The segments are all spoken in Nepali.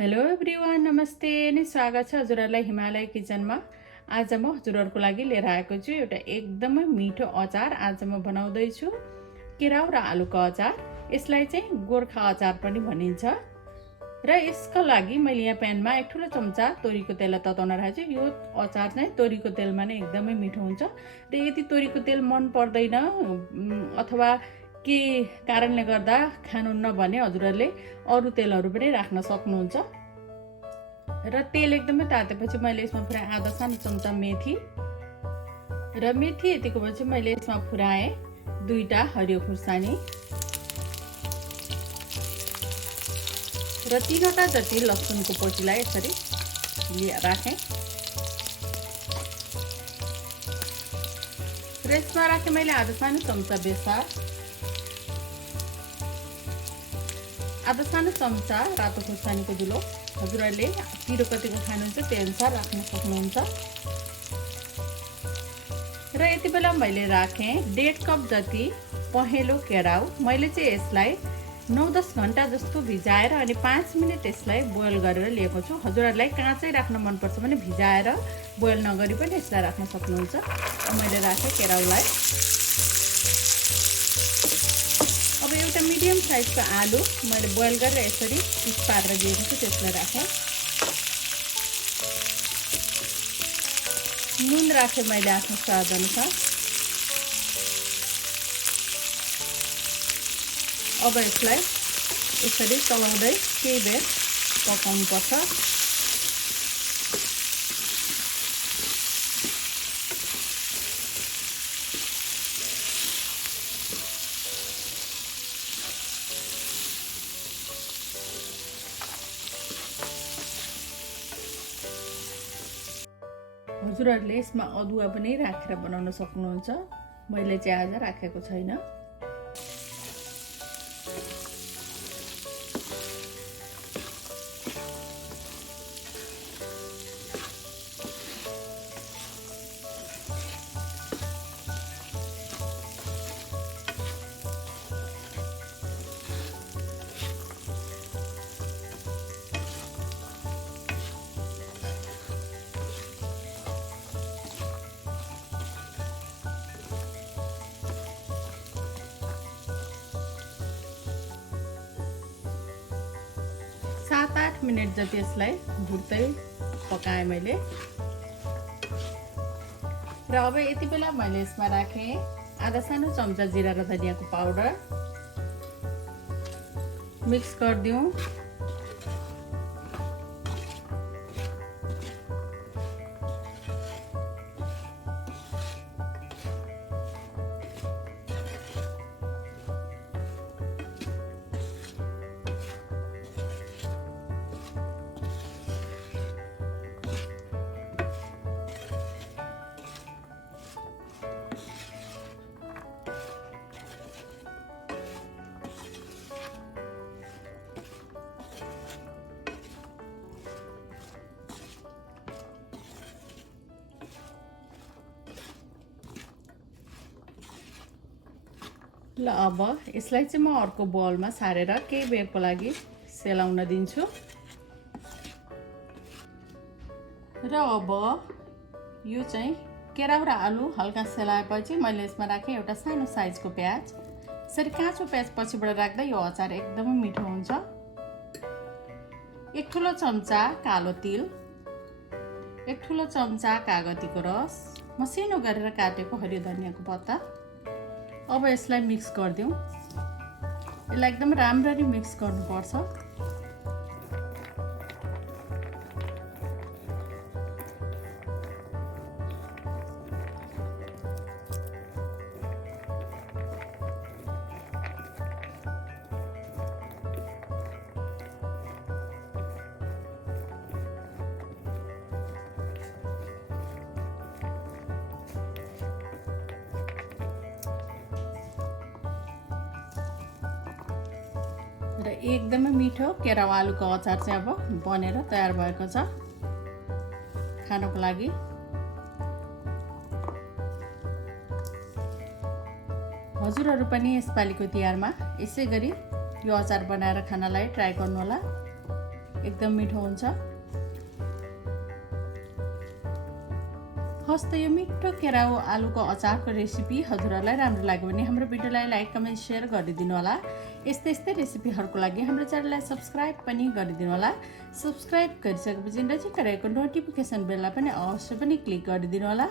हेलो एभ्रिवान, नमस्ते अनि स्वागत छ हजुरहरूलाई हिमालय किचनमा। आज म हजुरहरूको लागि लिएर आएको छु एउटा एकदमै मिठो अचार। आज म बनाउँदैछु केराउ र आलुको अचार। यसलाई चाहिँ गोर्खा अचार पनि भनिन्छ। र यसको लागि मैले यहाँ प्यानमा एक ठुलो चम्चा तोरीको तेल तताउन राखेको छु। यो अचार चाहिँ तोरीको तेलमा नै एकदमै मिठो हुन्छ। र यदि तोरीको तेल मन पर्दैन अथवा के कारणले गर्दा खानुहुन्न भने हजुरहरूले अरू तेलहरू पनि राख्न सक्नुहुन्छ। र तेल एकदमै तातेपछि मैले यसमा पुरा आधा सानो चम्चा मेथी र मेथी यतिको पछि मैले यसमा फुराएँ 2टा हरियो खुर्सानी र 3वटा जति लसुनको पोचीलाई यसरी राखेँ। र यसमा राखेँ मैले आधा सानो चम्चा बेसार, आधा सानो चम्चा रातो खुर्सानीको धुलो। हजुरहरूले पिरो कतिको खानुहुन्छ त्यही अनुसार राख्न सक्नुहुन्छ। र यति बेला मैले राखेँ 1.5 कप जति पहेँलो केराउ। मैले चाहिँ यसलाई 9-10 घन्टा जस्तो भिजाएर अनि 5 मिनट यसलाई बोइल गरेर लिएको छु। हजुरहरूलाई काँचै राख्न मनपर्छ भने भिजाएर बोइल नगरी पनि यसलाई राख्न सक्नुहुन्छ। मैले राखेँ केराउलाई। अब एउटा मिडियम साइजको आलु मैले बोइल गरेर यसरी पिस पारेर दिएको छु, त्यसलाई राखेँ। नुन राखेँ मैले आफ्नो स्वाद अनुसार। अब यसलाई यसरी चलाउँदै केही बेर पकाउनु पर्छ। हजुरहरूले यसमा अदुवा पनि राखेर बनाउन सक्नुहुन्छ। मैले चाहिँ आज राखेको छैन। सात 8 मिनट जति यसलाई भुट्दै पकाएँ मैले। र अब यति बेला मैले यसमा राखेँ आधा सानो चम्चा जिरा र धनियाँको पाउडर। मिक्स गरिदिउँ। ल अब यसलाई चाहिँ म अर्को बोलमा सारेर केही बेरको लागि सेलाउन दिन्छु। र अब यो चाहिँ केराउ र आलु हल्का सेलाएपछि मैले यसमा राखेँ एउटा सानो साइजको प्याज। यसरी काँचो प्याज पछिबाट राख्दा यो अचार एकदमै मिठो हुन्छ। 1 ठुलो चम्चा कालो तिल, 1 ठुलो चम्चा कागतीको रस, मसिनो गरेर काटेको हरियो धनियाँको पत्ता। अब यसलाई मिक्स गरिदिउँ। यसलाई एकदम राम्ररी मिक्स गर्नुपर्छ। र एकदमै मिठो केराउ आलुको अचार चाहिँ अब बनेर तयार भएको छ खानको लागि। हजुरहरू पनि यसपालिको तिहारमा यसै गरी यो अचार बनाएर खानलाई ट्राई गर्नुहोला। एकदम मिठो हुन्छ। हस्त यो मिठो केराउ आलुको अचारको रेसिपी हजुरहरूलाई राम्रो लाग्यो भने हाम्रो भिडियोलाई लाइक कमेन्ट सेयर गरिदिनु होला। यस्तै रेसिपीहरूको लागि हाम्रो च्यानललाई सब्स्क्राइब पनि गरिदिनु होला। सब्स्क्राइब गरिसकेपछि नजिकै रहेको नोटिफिकेसन बेललाई पनि अवश्य पनि क्लिक गरिदिनु होला।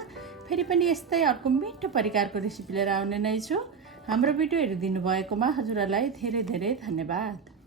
फेरि पनि यस्तै अर्को मिठो परिकारको रेसिपी लिएर आउने नै छु। हाम्रो भिडियो हेरिदिनु भएकोमा हजुरहरूलाई धेरै धेरै धन्यवाद।